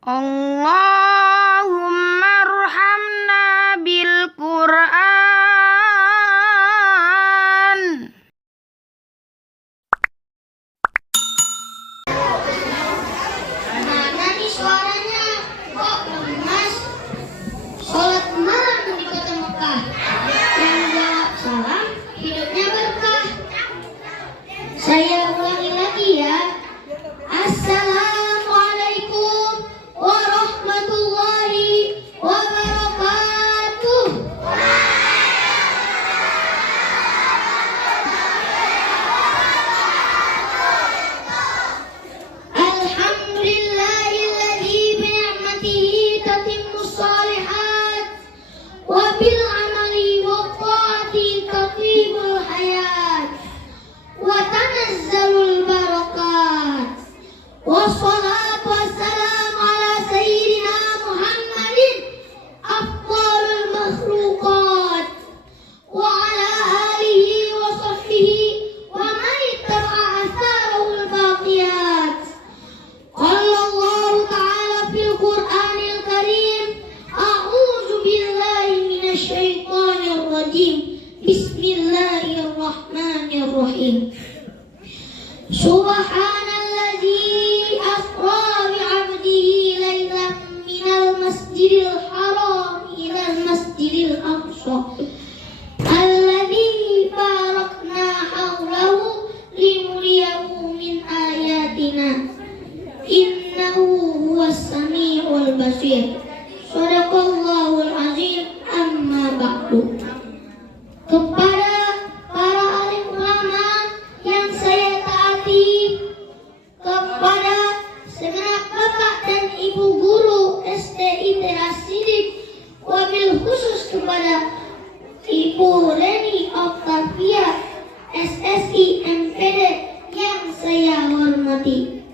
Allahumma arhamna bil Qur'an. Mana nih suaranya? Kok lemas? Sholat malam di kota Mekah. Yang jawab salam, hidupnya berkah. Saya ulangi lagi ya. Assalamualaikum warahmatullahi wabarakatuh. Alhamdulillahilladzi bi ni'matihi tatimmus shalihat wa bil amali wa taati taqimul hayat wa tanazzalul barakat. Wassalatu wassalamu ala sayyidina Muhammadin afdalul makhluqat wa ala alihi wa sahbihi wa man ittaba'a atharahul baqiyat. Qala Allah ta'ala fil Qur'anil Karim, a'udzu billahi minasy syaithanir rajim. Bismillahirrahmanirrahim. Subhanalladzi asra bi'abdihi lailan minal masjidil haram ilal masjidil aqsa alladzi barakna hawlahu linuriyahu min ayatina innahu huwas samiul basir. Shadaqallahul azim. Amma ba'du. Kepada para alim ulama yang saya taati, kepada segenap bapak dan ibu guru STIT Asidik, wabil khusus kepada Ibu Leni Octavia SSI MPD yang saya hormati,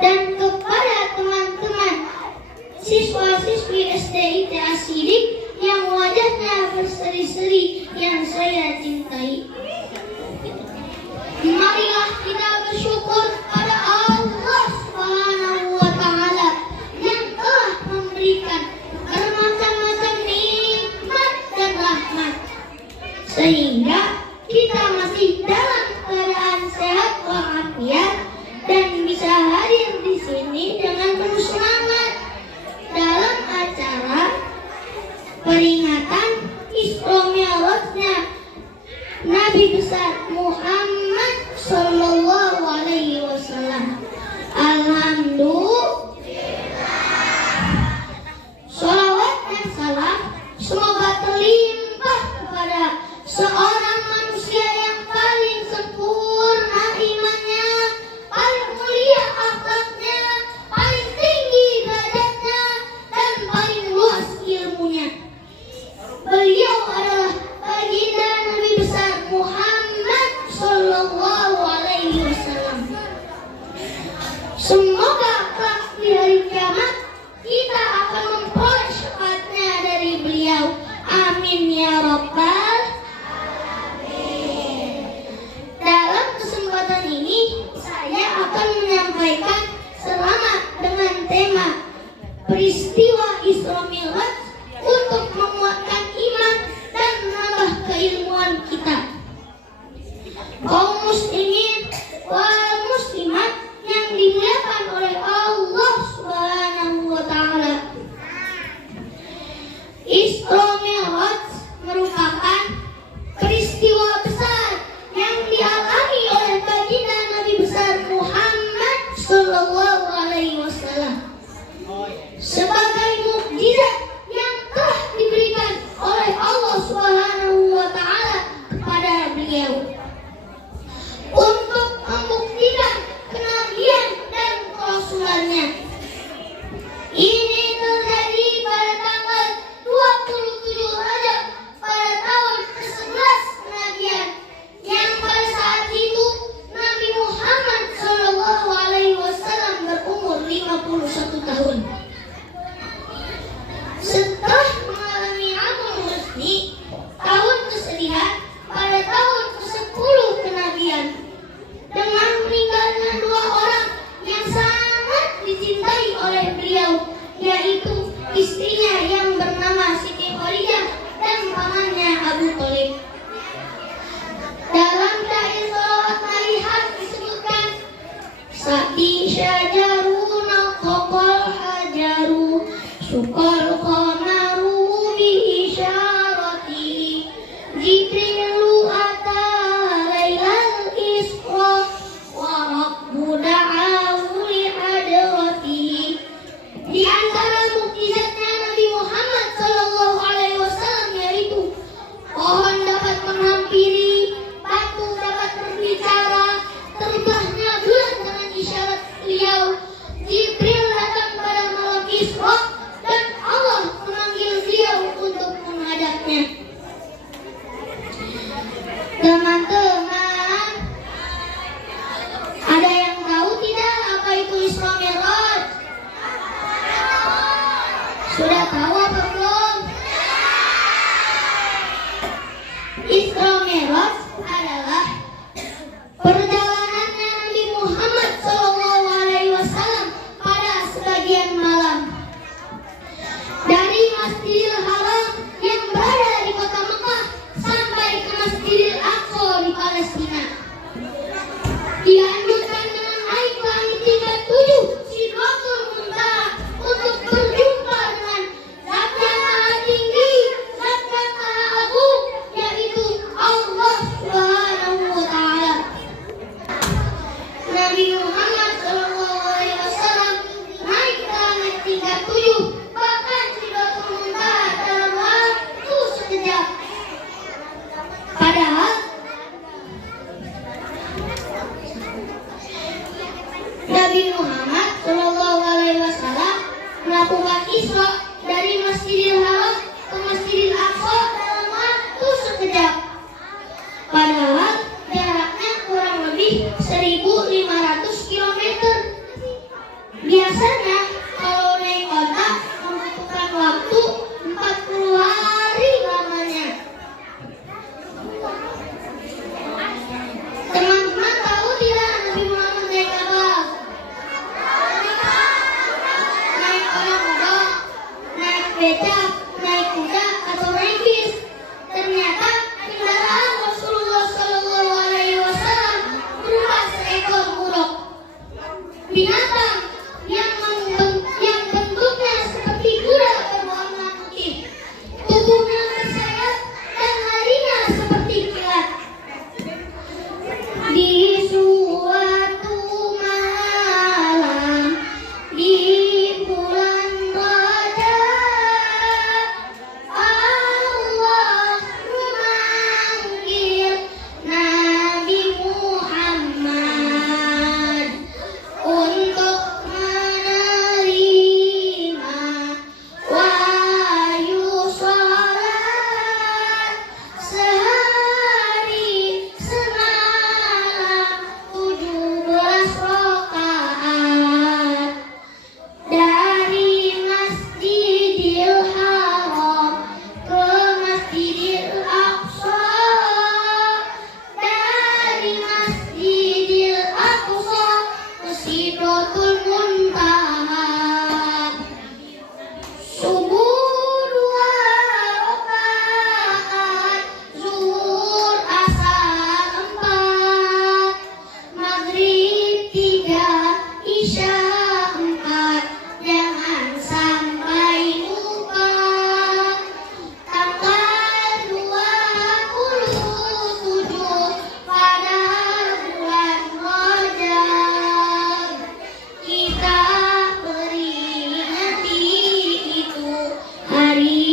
dan kepada teman-teman siswa-siswi STIT Asidik yang wajahnya berseri-seri yang saya cintai. Marilah kita bersyukur pada Allah Subhanahu wa Ta'ala yang telah memberikan bermacam-macam nikmat dan rahmat, sehingga kita masih dalam keadaan sehat walafiat dan bisa hadir di sini dengan penuh semangat dalam acara peringatan Isra Mi'rajnya Nabi besar Muhammad sallallahu alaihi wasallam. Alhamdulillah. Shalawat dan salam semoga terlimpah kepada seorang manusia yang paling sempurna imannya, paling mulia akhlaknya, paling tinggi derajatnya, dan paling luas ilmunya. Beliau adalah baginda Nabi besar Muhammad sallallahu alaihi wasallam. Semoga kelak di hari kiamat kita akan memperoleh syafaatnya dari beliau. Amin ya rabbal alamin. Dalam kesempatan ini saya akan menyampaikan selamat dengan tema peristiwa Isra Mi'raj untuk menguatkan iman dan menambah keilmuan kita. Kaum muslimin wal muslimat yang dimuliakan oleh Allah Subhanahu wa Ta'ala, Isra Mi'raj merupakan peristiwa besar yang dialami oleh baginda Nabi besar Muhammad sallallahu alaihi wasallam sebagai mukjizat yang telah diberikan oleh Allah Subhanahu wa Ta'ala kepada beliau untuk membuktikan kenabian dan kerasulannya. Ini terjadi pada tanggal 27 Rajab pada tahun ke-11 kenabian, yang pada saat itu Nabi Muhammad sallallahu alaihi wasallam berumur 51 tahun. Setelah mengalami amul husni, tahun kesedihan pada tahun ke-10 kenabian, dengan meninggalnya 2 orang yang sangat dicintai oleh beliau, yaitu istrinya yang bernama Siti Khadijah dan pamannya Abu Thalib. Dalam syair sholawat malihat disebutkan, Sati syajaruna qaqal hajaru sukal qamaru bi isyarati Jibrilu ata lailal isra wa rabbu da'ahu li hadratihi. Di antara mukjizatnya Nabi Muhammad SAW yaitu pohon dapat menghampiri, batu dapat berbicara, terbahnya bulan dengan isyarat beliau, Jibril datang pada malam Isra dan Allah memanggil beliau untuk menghadapnya. Teman-teman, ada yang tahu tidak apa itu Isra Mi'raj? Sudah tahu apa belum? Isra Mi'raj adalah perjalanannya Nabi Muhammad SAW pada sebagian malam dari Masjidil Haram yang berada di kota Mekah sampai ke Masjidil Aqsa di Palestina. Dilanjutkan dengan naik ke langit tingkat 7 Sidratul Muntaha untuk berjumpa dengan Zat yang Maha Tinggi, Zat yang Maha Agung, yaitu Allah Subhanahu wa Ta'ala. Nabi Muhammad SAW naik ke langit tingkat 7, bahkan Sidratul Muntaha dalam waktu sekejap. Padahal Nabi Muhammad SAW melakukan Isra dari Masjidil Haram ke Masjidil Aqsa dalam waktu sekejap. Padahal jaraknya kurang lebih 1.500 km. Biasanya kalau naik onta membutuhkan waktu 40 hari lamanya. Teman-teman tahu tidak Nabi Muhammad naik apa? Naik orang-orang, naik becak, naik kuda, atau naik bis. Ternyata kendaraan Rasulullah SAW berupa seekor buruk, binatang yang bentuknya seperti kuda berwarna putih, tubuhnya bersayap dan larinya seperti kilat. Di suatu malam di bulan Rajab, Allah memanggil Nabi Muhammad untuk menerima wahyu salat sehari semalam 17 rakaat dari Masjidil Haram ke Masjidil Aqsa, dari Masjidil Aqsa ke Sidratul Muntaha. Subuh 2 rakaat, zuhur asar 4, maghrib 3, isya 4. Jangan sampai lupa tanggal 27 pada bulan Rajab. Kita peringati itu hari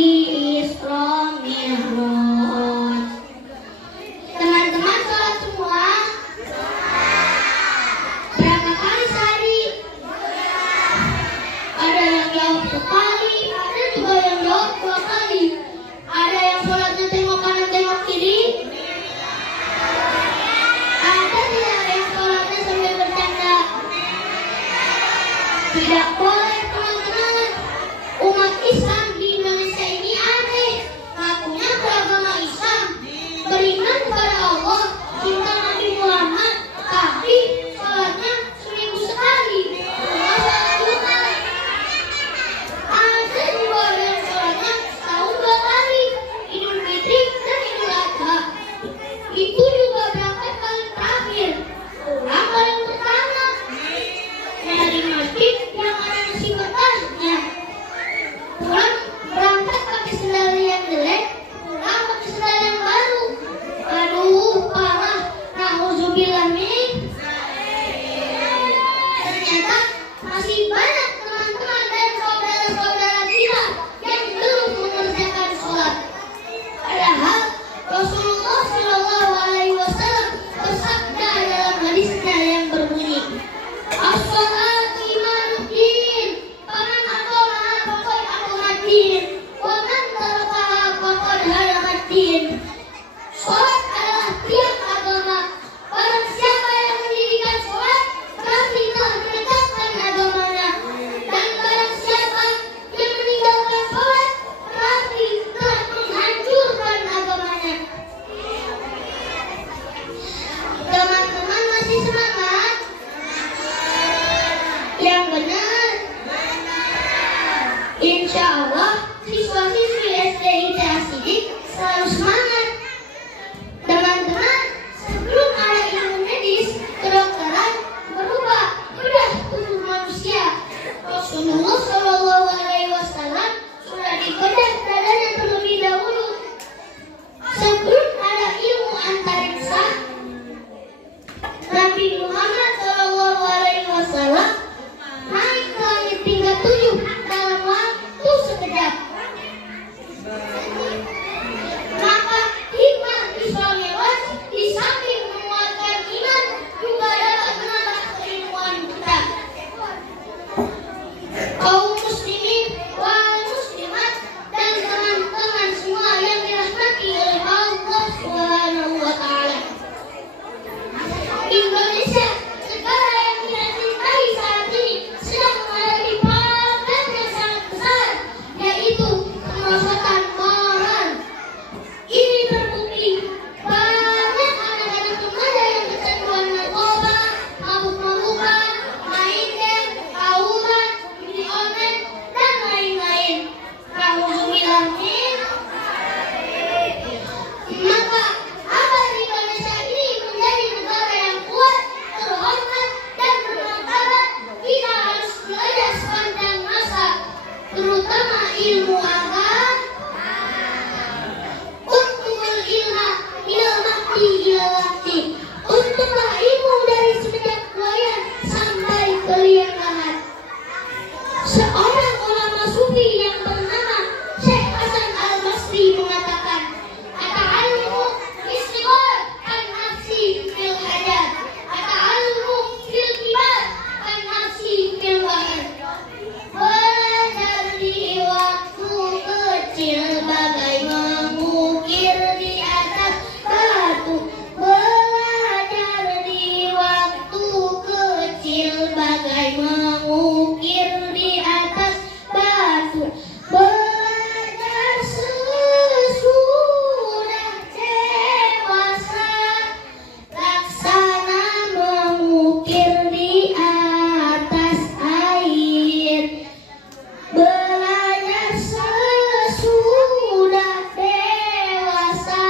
Isra Mi'raj. Teman-teman sholat semua? Berapa kali sehari? Ada yang jawab sekali, ada juga yang jawab 2 kali. Ada yang sholatnya tengok kanan tengok kiri? Ada tidak yang sholatnya sambil bercanda? Tidak boleh teman-teman. Umat Islam di Indonesia ini aneh. Ngakunya beragama Islam, beriman kepada Allah, cinta Nabi Muhammad, tapi sholatnya 1000 sekali. Masa Jumat? Rasulullah Shallallahu Alaihi Wasallam sudah dibedah dadanya terlebih dahulu. Sebelum ada ilmu antariksa, Nabi Muhammad Shallallahu Alaihi Wasallam naik ke langit tingkat 7 dalam waktu sekejap. Maka hikmah Islam yang wajib di samping menguatkan iman juga dapat menambah keilmuan kita. Kaum muslimin wal muslimat dan teman-teman semua yang dirahmati oleh Allah Subhanahu wa taala. Indonesia, negara yang kita cintai saat ini, sedang menghadapi problem yang sangat besar, yaitu kemerosotan moral. Ini terbukti banyak anak-anak remaja yang kecanduan narkoba, mabuk-mabukan, main game, tawuran, judi online, dan lain-lain. Nauzubillah min. Maka agar Indonesia ini menjadi negara yang kuat, terhormat, dan bermartabat, kita harus belajar sepanjang masa, terutama ilmu agama. Untukul ilma ilal mahdi ilal lahdi. Untuklah ilmu dari semenjak kelahiran sampai ke liang lahat. Seorang ulama sufi yang bernama Syekh Hasan Al-Basri mengatakan, "Ata'allumu istighfar an nafsi fil hajat, ata'allumu fil kibar an nafsi fil wahid." Belajar di waktu kecil bagai mengukir di atas batu. Belajar di waktu kecil bagai mengukir di atas batu. Belajar sesudah dewasa, laksana mengukir di atas air. Belajar sesudah dewasa,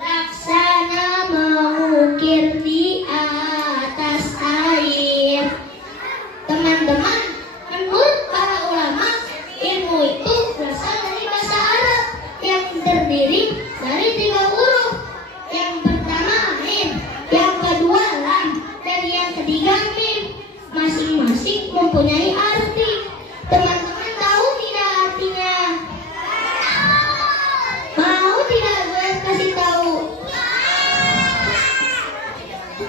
laksana mengukir di atas air. Teman-teman, menurut para ulama, ilmu itu berasal dari bahasa Arab yang terdiri dari 3 huruf. Yang pertama mim, yang kedua lam, dan yang ketiga mim. Masing-masing mempunyai arti. Teman-teman tahu tidak artinya? Mau tidak gue kasih tahu?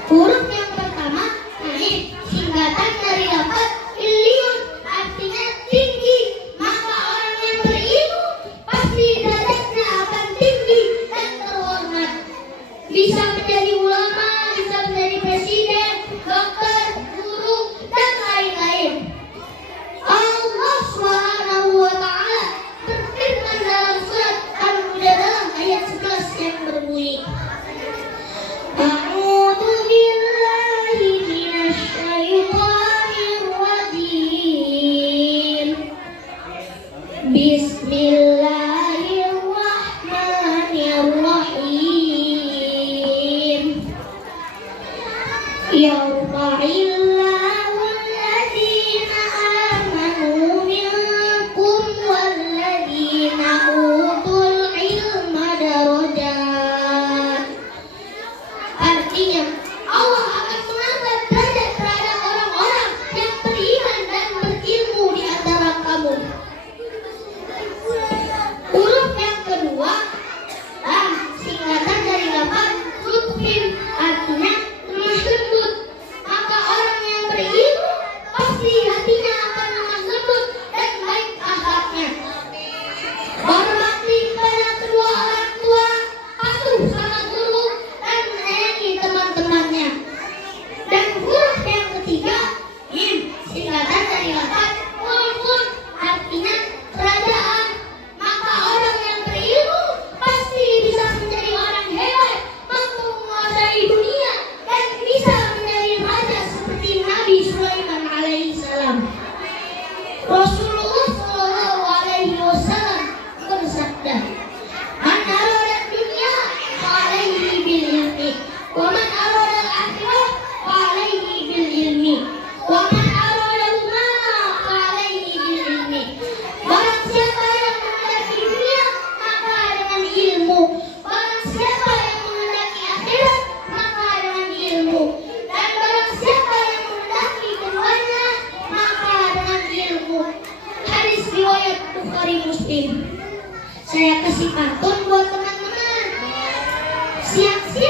Huruf yang pertama alif, singkatan dari lafaz iliyun, artinya tinggi. Maka orang yang berilmu pasti derajatnya akan tinggi dan terhormat. Bisa menjadi ulama, bisa menjadi presiden, dokter, guru, dan lain-lain. Bukhari Muslim. Saya kasih pantun buat teman-teman. Siap-siap.